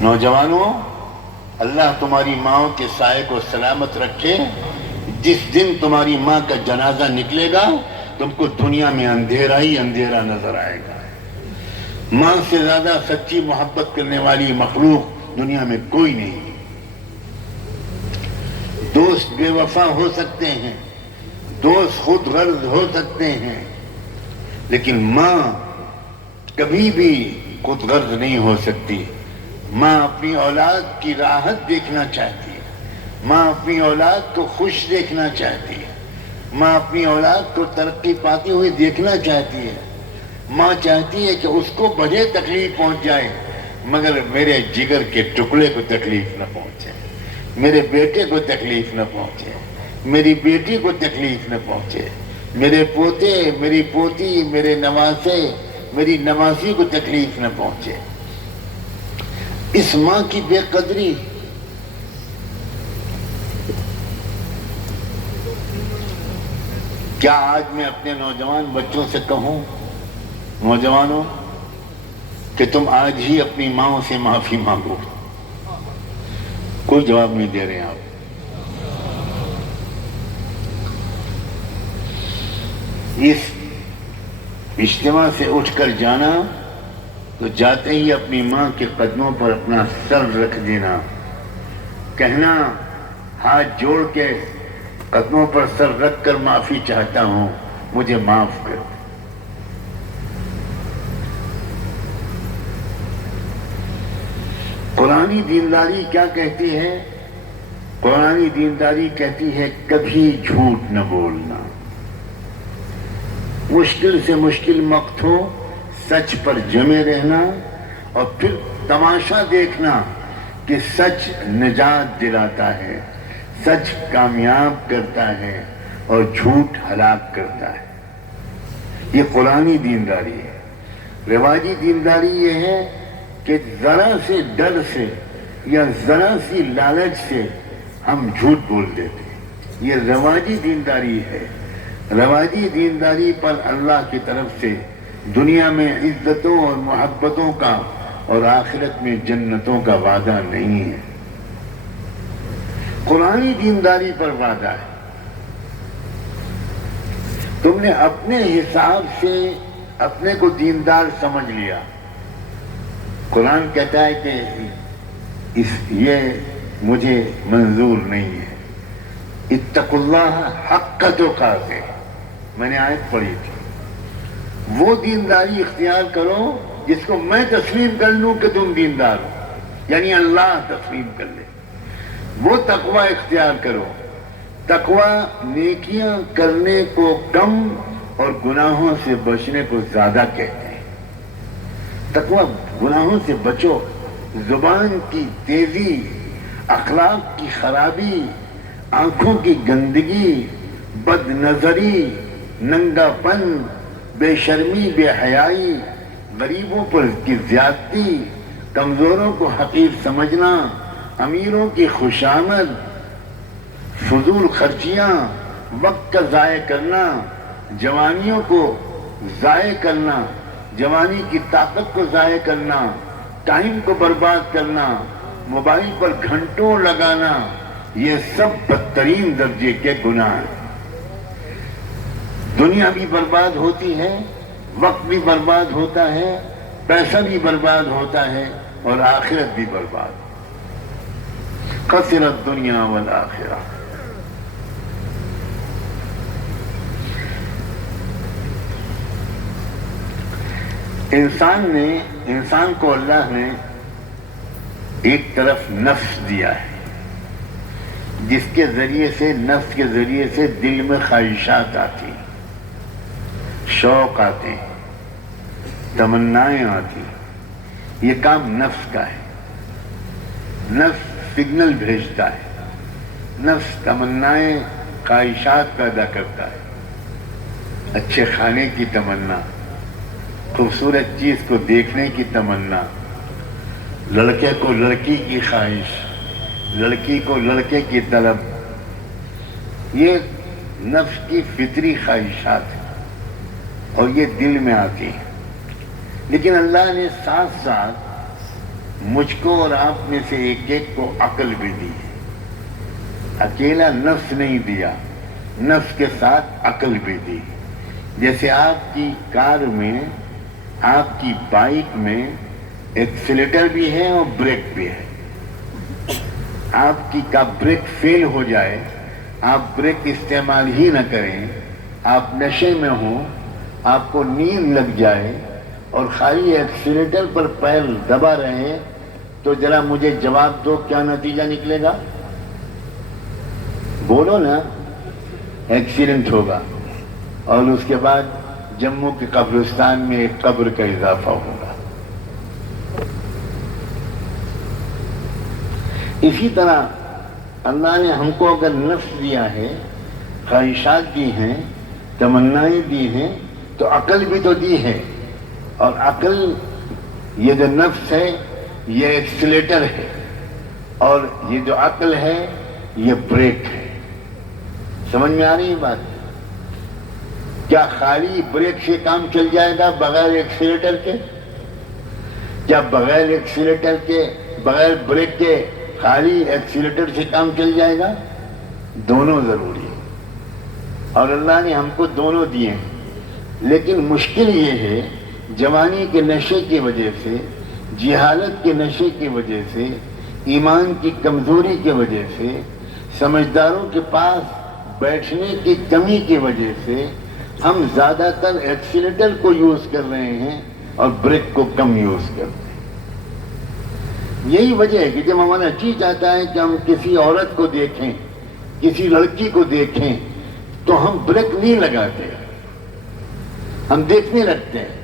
نوجوانوں، اللہ تمہاری ماں کے سائے کو سلامت رکھے۔ جس دن تمہاری ماں کا جنازہ نکلے گا تم کو دنیا میں اندھیرا ہی اندھیرا نظر آئے گا۔ ماں سے زیادہ سچی محبت کرنے والی مخلوق دنیا میں کوئی نہیں۔ دوست بے وفا ہو سکتے ہیں، دوست خود غرض ہو سکتے ہیں، لیکن ماں کبھی بھی خود غرض نہیں ہو سکتی۔ ماں اپنی اولاد کی راحت دیکھنا چاہتی ہے، ماں اپنی اولاد کو خوش دیکھنا چاہتی ہے، ماں اپنی اولاد کو ترقی پاتی ہوئی دیکھنا چاہتی ہے۔ ماں چاہتی ہے کہ اس کو بھلے تکلیف پہنچ جائے مگر میرے جگر کے ٹکڑے کو تکلیف نہ پہنچے، میرے بیٹے کو تکلیف نہ پہنچے، میری بیٹی کو تکلیف نہ پہنچے، میرے پوتے، میری پوتی، میرے نواسے، میری نواسی کو تکلیف نہ پہنچے۔ اس ماں کی بے قدری کیا آج میں اپنے نوجوان بچوں سے کہوں، نوجوانوں، کہ تم آج ہی اپنی ماں سے معافی مانگو؟ کوئی جواب نہیں دے رہے آپ۔ اس اجتماع سے اٹھ کر جانا تو جاتے ہی اپنی ماں کے قدموں پر اپنا سر رکھ دینا، کہنا ہاتھ جوڑ کے قدموں پر سر رکھ کر معافی چاہتا ہوں، مجھے معاف کر۔ قرآنی دینداری کیا کہتی ہے؟ قرآنی دینداری کہتی ہے کبھی جھوٹ نہ بولنا، مشکل سے مشکل وقت ہو سچ پر جمے رہنا، اور پھر تماشا دیکھنا کہ سچ نجات دلاتا ہے، سچ کامیاب کرتا ہے اور جھوٹ ہلاک کرتا ہے۔ یہ قرآنی دینداری ہے۔ رواجی دینداری یہ ہے کہ ذرا سے ڈر سے یا ذرا سی لالچ سے ہم جھوٹ بول دیتے ہیں، یہ رواجی دینداری ہے۔ رواجی دینداری پر اللہ کی طرف سے دنیا میں عزتوں اور محبتوں کا اور آخرت میں جنتوں کا وعدہ نہیں ہے، قرآنی دینداری پر وعدہ ہے۔ تم نے اپنے حساب سے اپنے کو دیندار سمجھ لیا۔ قرآن کہتا ہے کہ یہ مجھے منظور نہیں ہے۔ اتقوا اللہ حق تقاتہ، میں نے آیت پڑھی تھی۔ وہ دینداری اختیار کرو جس کو میں تسلیم کر لوں کہ تم دیندار ہو، یعنی اللہ تسلیم کر لے۔ وہ تقوی اختیار کرو۔ تقوی نیکیاں کرنے کو کم اور گناہوں سے بچنے کو زیادہ کہتے ہیں۔ تقوی گناہوں سے بچو، زبان کی تیزی، اخلاق کی خرابی، آنکھوں کی گندگی، بد نظری، ننگا پن، بے شرمی، بے حیائی، غریبوں پر کی زیادتی، کمزوروں کو حقیر سمجھنا، امیروں کی خوشامد، فضول خرچیاں، وقت کا ضائع کرنا، جوانیوں کو ضائع کرنا، جوانی کی طاقت کو ضائع کرنا، ٹائم کو برباد کرنا، موبائل پر گھنٹوں لگانا، یہ سب بدترین درجے کے گناہ ہیں۔ دنیا بھی برباد ہوتی ہے، وقت بھی برباد ہوتا ہے، پیسہ بھی برباد ہوتا ہے اور آخرت بھی برباد۔ خسرت الدنیا والآخرہ۔ انسان کو اللہ نے ایک طرف نفس دیا ہے، جس کے ذریعے سے، نفس کے ذریعے سے دل میں خواہشات آتی، شوق آتے، تمنائیں آتی۔ یہ کام نفس کا ہے۔ نفس سگنل بھیجتا ہے، نفس تمنائیں، خواہشات پیدا کرتا ہے۔ اچھے کھانے کی تمنا، خوبصورت چیز کو دیکھنے کی تمنا، لڑکے کو لڑکی کی خواہش، لڑکی کو لڑکے کی طلب، یہ نفس کی فطری خواہشات ہیں اور یہ دل میں آتی ہے۔ لیکن اللہ نے ساتھ ساتھ مجھ کو اور آپ میں سے ایک ایک کو عقل بھی دی ہے. اکیلا نفس نہیں دیا, نفس کے ساتھ عقل بھی دی. جیسے آپ کی کار میں, آپ کی بائک میں ایکسیلیٹر بھی ہے اور بریک بھی ہے. آپ کی کا بریک فیل ہو جائے, آپ بریک استعمال ہی نہ کریں, آپ نشے میں ہوں, آپ کو نیند لگ جائے اور خالی ایکسیلیٹر پر پیر دبا رہے, تو ذرا مجھے جواب دو, کیا نتیجہ نکلے گا؟ بولو نا. ایکسیڈنٹ ہوگا اور اس کے بعد جموں کے قبرستان میں ایک قبر کا اضافہ ہوگا. اسی طرح اللہ نے ہم کو اگر نفس دیا ہے, خواہشات دی ہیں, تمنائیں دی ہیں, تو عقل بھی تو دی ہے. اور عقل, یہ جو نفس ہے یہ ایکسیلیٹر ہے, اور یہ جو عقل ہے یہ بریک ہے. سمجھ میں آ رہی ہے بات؟ کیا خالی بریک سے کام چل جائے گا بغیر ایکسیلیٹر کے؟ کیا بغیر ایکسیلیٹر کے, بغیر بریک کے خالی ایکسیلیٹر سے کام چل جائے گا؟ دونوں ضروری ہے, اور اللہ نے ہم کو دونوں دیے ہیں. لیکن مشکل یہ ہے, جوانی کے نشے کی وجہ سے, جہالت کے نشے کی وجہ سے, ایمان کی کمزوری کی وجہ سے, سمجھداروں کے پاس بیٹھنے کی کمی کی وجہ سے ہم زیادہ تر ایکسیلیٹر کو یوز کر رہے ہیں اور بریک کو کم یوز کر رہے ہیں. یہی وجہ ہے کہ جب ہمارا جی چاہتا ہے کہ ہم کسی عورت کو دیکھیں, کسی لڑکی کو دیکھیں, تو ہم بریک نہیں لگاتے, ہم دیکھنے لگتے ہیں.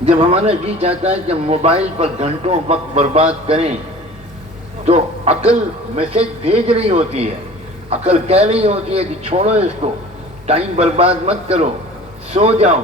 جب ہمارا جی چاہتا ہے کہ ہم موبائل پر گھنٹوں وقت برباد کریں, تو عقل میسج بھیج رہی ہوتی ہے, عقل کہہ رہی ہوتی ہے کہ چھوڑو اس کو, ٹائم برباد مت کرو, سو جاؤ.